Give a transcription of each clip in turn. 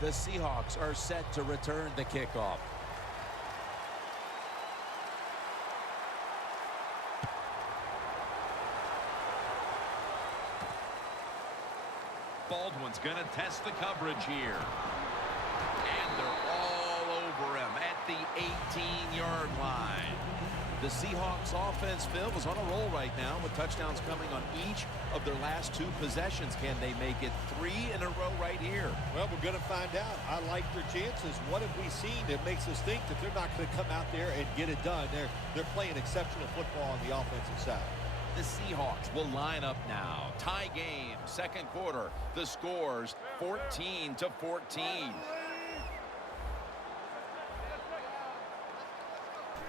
The Seahawks are set to return the kickoff. Baldwin's going to test the coverage here. And they're all over him at the 18-yard line. The Seahawks offense, Phil, is on a roll right now with touchdowns coming on each of their last 2 possessions. Can they make it 3 in a row right here? Well, we're going to find out. I like their chances. What have we seen that makes us think that they're not going to come out there and get it done? They're playing exceptional football on the offensive side. The Seahawks will line up now. Tie game, second quarter. The scores 14-14.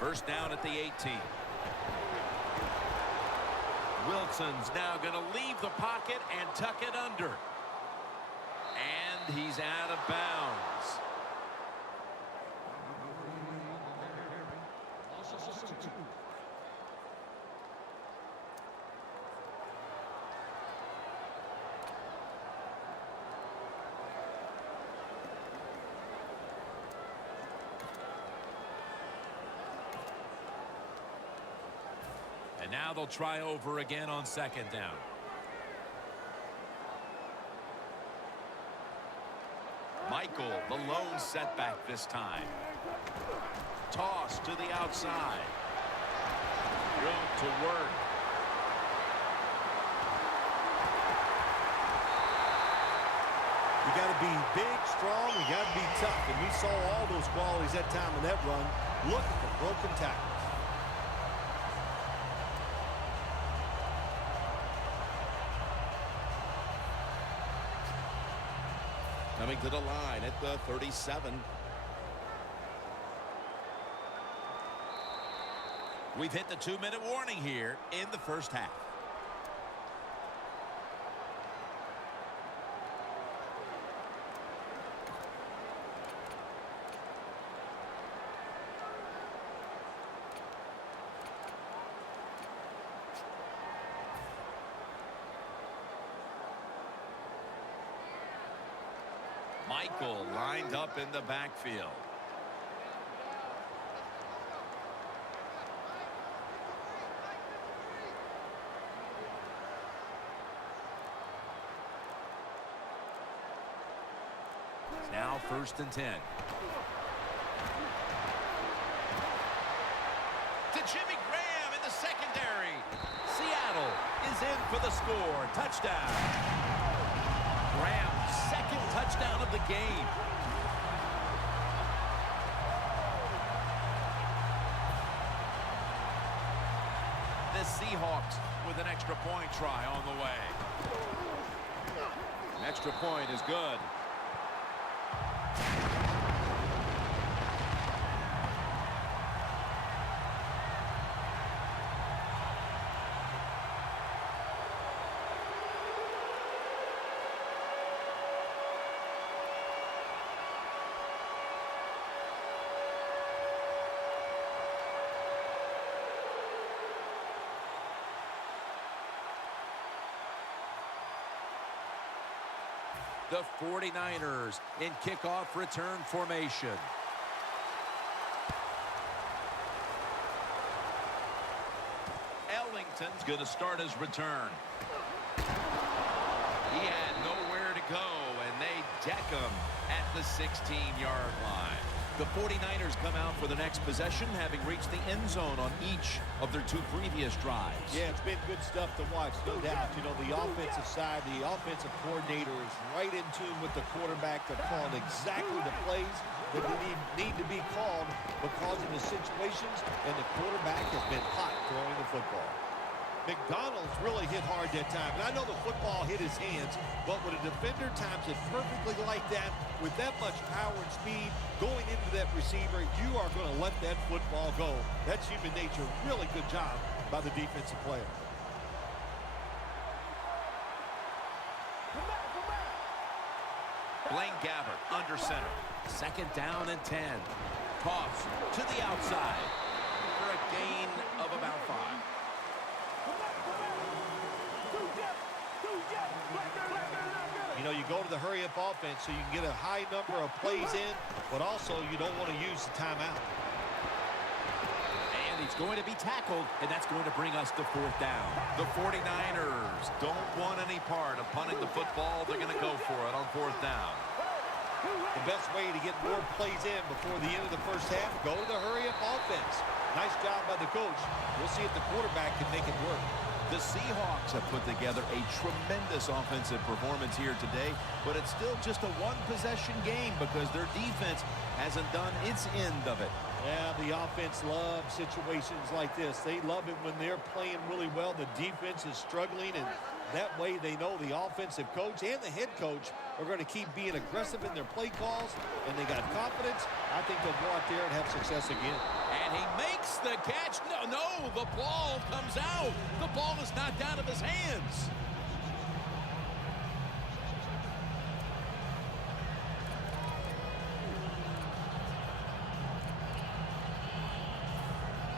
First down at the 18. Wilson's now going to leave the pocket and tuck it under. And he's out of bounds. And now they'll try over again on second down. Michael, the lone setback this time. Toss to the outside. Room to work. You got to be big, strong, you got to be tough. And we saw all those qualities that time in that run. Look at the broken tackles. Coming to the line at the 37. We've hit the 2-minute warning here in the first half. Michael lined up in the backfield. It's now 1st and 10. To Jimmy Graham in the secondary. Seattle is in for the score. Touchdown. Graham, second touchdown of the game. The Seahawks with an extra point try on the way. An extra point is good. The 49ers in kickoff return formation. Ellington's going to start his return. He had nowhere to go, and they deck him at the 16-yard line. The 49ers come out for the next possession, having reached the end zone on each of their 2 previous drives. Yeah, it's been good stuff to watch, no doubt. You know, the offensive side, the offensive coordinator is right in tune with the quarterback. They're calling exactly the plays that need to be called because of the situations, and the quarterback has been hot throwing the football. McDonald's really hit hard that time. And I know the football hit his hands, but when a defender times it perfectly like that, with that much power and speed going into that receiver, you are going to let that football go. That's human nature. Really good job by the defensive player. Blaine Gabbert under center. Second down and 10. Toss to the outside for a gain of about 5. You You know, you go to the hurry-up offense so you can get a high number of plays in, but also you don't want to use the timeout. And he's going to be tackled, and that's going to bring us to fourth down. The 49ers don't want any part of punting the football. They're going to go for it on fourth down. The best way to get more plays in before the end of the first half, go to the hurry-up offense. Nice job by the coach. We'll see if the quarterback can make it work. The Seahawks have put together a tremendous offensive performance here today, but it's still just a one-possession game because their defense hasn't done its end of it. Yeah, the offense loves situations like this. They love it when they're playing really well. The defense is struggling, and that way they know the offensive coach and the head coach are going to keep being aggressive in their play calls, and they got confidence. I think they'll go out there and have success again. And he makes the catch. No, the ball comes out. The ball is knocked out of his hands.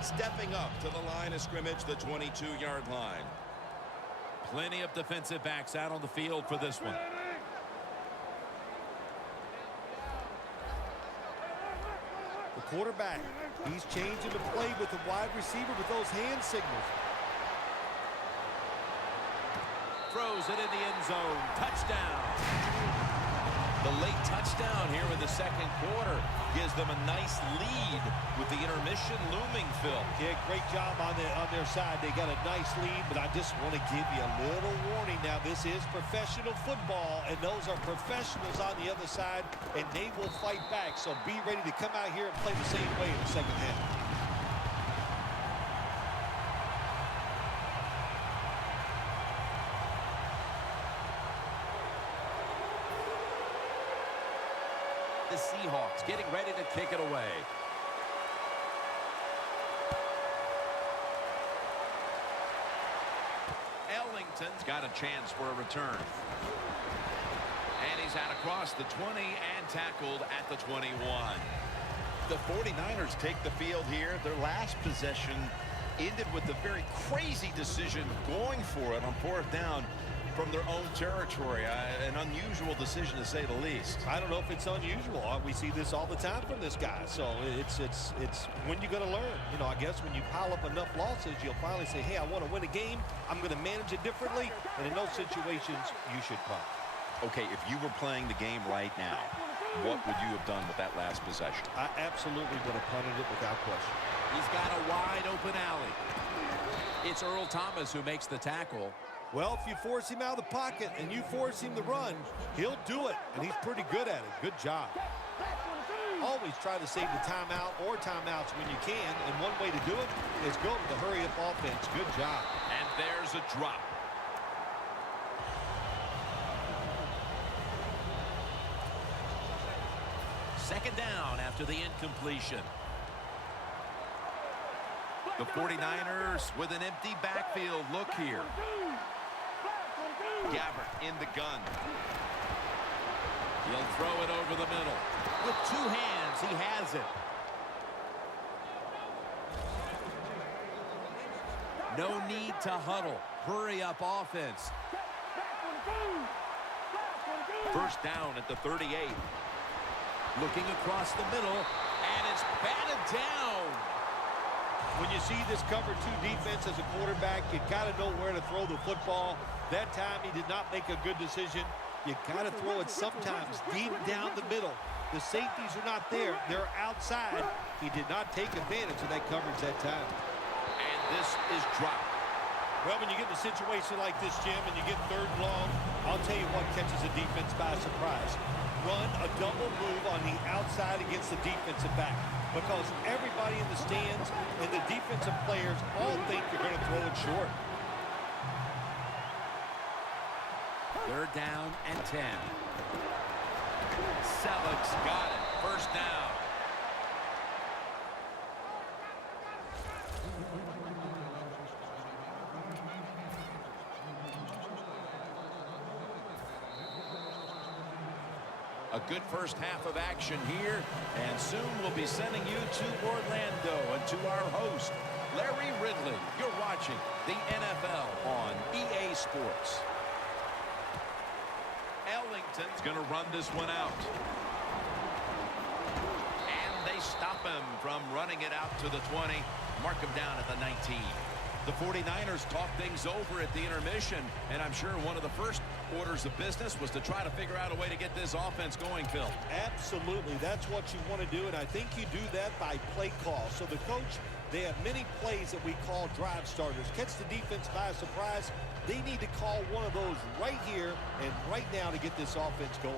Stepping up to the line of scrimmage, the 22-yard line. Plenty of defensive backs out on the field for this one. The quarterback, he's changing the play with the wide receiver with those hand signals. Throws it in the end zone. Touchdown. The late touchdown here in the second quarter gives them a nice lead with the intermission looming, Phil. Yeah, great job on their side. They got a nice lead, but I just want to give you a little warning now. This is professional football, and those are professionals on the other side, and they will fight back. So be ready to come out here and play the same way in the second half. The Seahawks getting ready to kick it away. Ellington's got a chance for a return. And he's out across the 20 and tackled at the 21. The 49ers take the field here. Their last possession ended with a very crazy decision going for it on fourth down from their own territory. An unusual decision, to say the least. I don't know if it's unusual. We see this all the time from this guy. So it's when you're going to learn. You know, I guess when you pile up enough losses, you'll finally say, hey, I want to win a game. I'm going to manage it differently. And in those situations, you should punt. Okay, if you were playing the game right now, what would you have done with that last possession? I absolutely would have punted it without question. He's got a wide open alley. It's Earl Thomas who makes the tackle. Well, if you force him out of the pocket and you force him to run, he'll do it, and he's pretty good at it. Good job. Always try to save the timeout or timeouts when you can, and one way to do it is go to the hurry-up offense. Good job. And there's a drop. Second down after the incompletion. The 49ers with an empty backfield look here. Gabbert in the gun. He'll throw it over the middle. With two hands, he has it. No need to huddle. Hurry up offense. First down at the 38. Looking across the middle, and it's batted down. When you see this cover two defense as a quarterback, you got to know where to throw the football. That time he did not make a good decision. You got to throw it sometimes deep down the middle. The safeties are not there. They're outside. He did not take advantage of that coverage that time. And this is dropped. Well, when you get in a situation like this, Jim, and you get third and long, I'll tell you what catches the defense by surprise. Run a double move on the outside against the defensive back, because everybody in the stands and the defensive players all think you're going to throw it short. Third down and 10. Selig's got it. First down. A good first half of action here, and soon we'll be sending you to Orlando and to our host, Larry Ridley. You're watching the NFL on EA Sports. Arlington's going to run this one out. And they stop him from running it out to the 20. Mark him down at the 19. The 49ers talked things over at the intermission, and I'm sure one of the first orders of business was to try to figure out a way to get this offense going, Phil. Absolutely. That's what you want to do, and I think you do that by play call. So the coach, they have many plays that we call drive starters. Catch the defense by surprise. They need to call one of those right here and right now to get this offense going.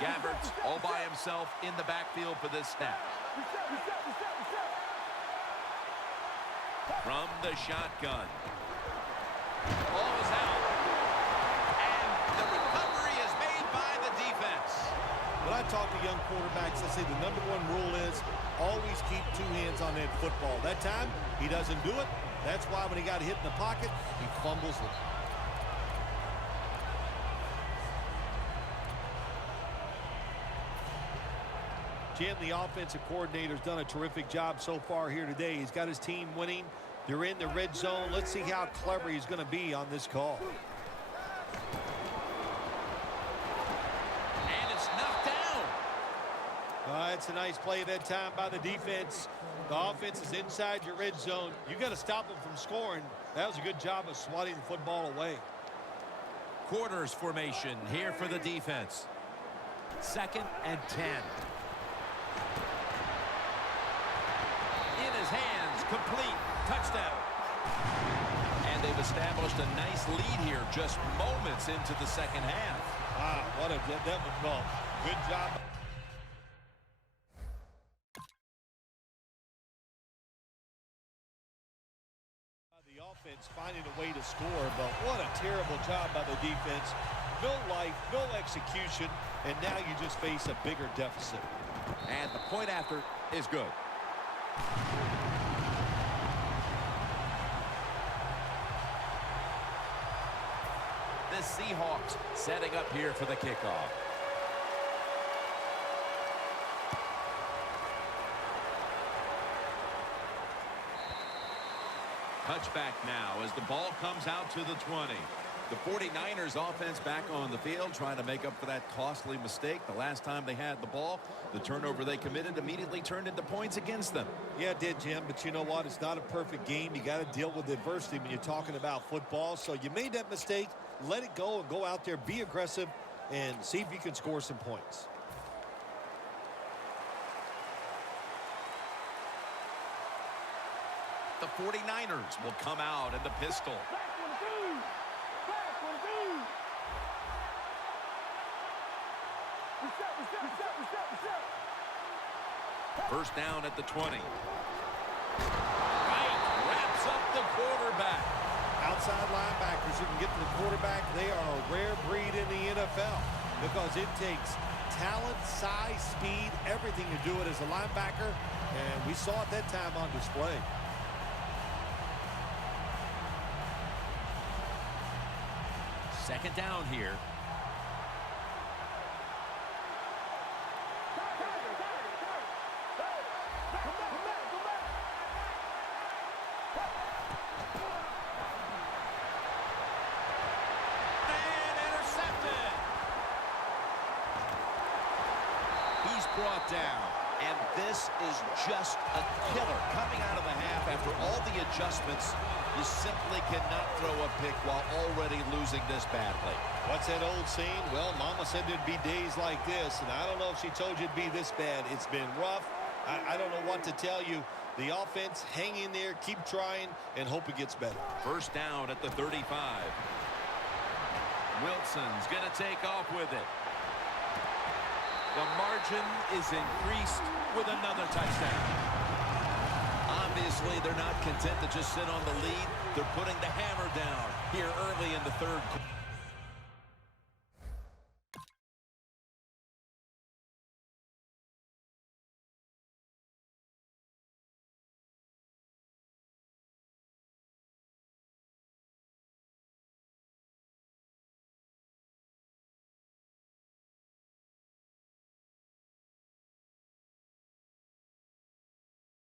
Gabbert's all by himself in the backfield for this snap. From the shotgun. Ball is out. And the recovery is made by the defense. When I talk to young quarterbacks, I say the #1 rule is always keep two hands on that football. That time, he doesn't do it. That's why when he got hit in the pocket, he fumbles it. Jim, the offensive coordinator's done a terrific job so far here today. He's got his team winning. They're in the red zone. Let's see how clever he's going to be on this call. And it's knocked down. It's a nice play that time by the defense. The offense is inside your red zone. You got to stop them from scoring. That was a good job of swatting the football away. Quarters formation here for the defense. 2nd and 10. In his hands, complete, touchdown. And they've established a nice lead here just moments into the second half. Wow, what a well, good job. The offense finding a way to score, but what a terrible job by the defense. No life, no execution, and now you just face a bigger deficit. And the point after is good. The Seahawks setting up here for the kickoff. Touchback now as the ball comes out to the 20. The 49ers offense back on the field trying to make up for that costly mistake. The last time they had the ball, the turnover they committed immediately turned into points against them. Yeah, it did, Jim, but you know what? It's not a perfect game. You got to deal with adversity when you're talking about football. So you made that mistake. Let it go and go out there, be aggressive, and see if you can score some points. The 49ers will come out in the pistol. First down at the 20. Right, wraps up the quarterback. Outside linebackers who can get to the quarterback, they are a rare breed in the NFL because it takes talent, size, speed, everything to do it as a linebacker, and we saw it that time on display. Second down here. Brought down, and this is just a killer coming out of the half. After all the adjustments, you simply cannot throw a pick while already losing this badly. What's that old saying? Well, Mama said there'd be days like this, and I don't know if she told you it'd be this bad. It's been rough. I don't know what to tell you. The offense, hang in there, keep trying, and hope it gets better. First down at the 35. Wilson's going to take off with it. The margin is increased with another touchdown. Obviously, they're not content to just sit on the lead. They're putting the hammer down here early in the third quarter.